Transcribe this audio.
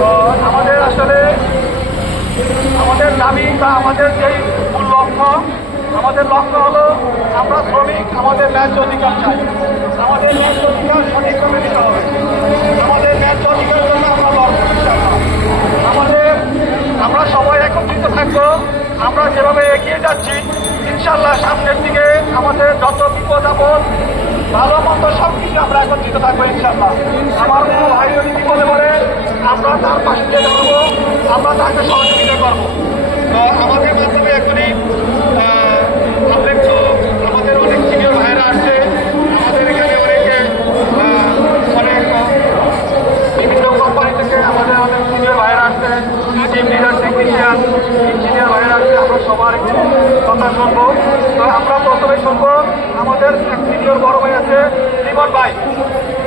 তো আমাদের আসলে আমাদের দাবি বা আমাদের যেই মূল লক্ষ্য, আমাদের লক্ষ্য হলো আমরা শ্রমিক, আমাদের ন্যায্য অধিকার চাই। আমাদের ন্যায্য অধিকার সঠিকভাবে নিতে হবে। আমাদের ন্যায্য অধিকার জন্য আমরা লক্ষ্য আমাদের, আমরা সবাই একত্রিত থাকব, আমরা যেভাবে এগিয়ে যাচ্ছি ইনশাল্লাহ সামনের দিকে আমাদের যত বিপদ আপদ, ভালো মন্দ সব কিছু আমরা একত্রিত থাকব ইনশাল্লাহ আমার কোনো ভাই পাশে করব আমরা তাকে সহযোগিতা করব। তো আমাদের মাধ্যমে এখনই আমাদের অনেক সিনিয়র ভাইরা আসছে। আমাদের এখানে অনেকে অনেক বিভিন্ন কোম্পানি থেকে আমাদের অনেক সিনিয়র ভাইরা আসছে। টিম লিডার টেকনিশিয়ান ইঞ্জিনিয়ার ভাইরা আসছে। আমরা সবার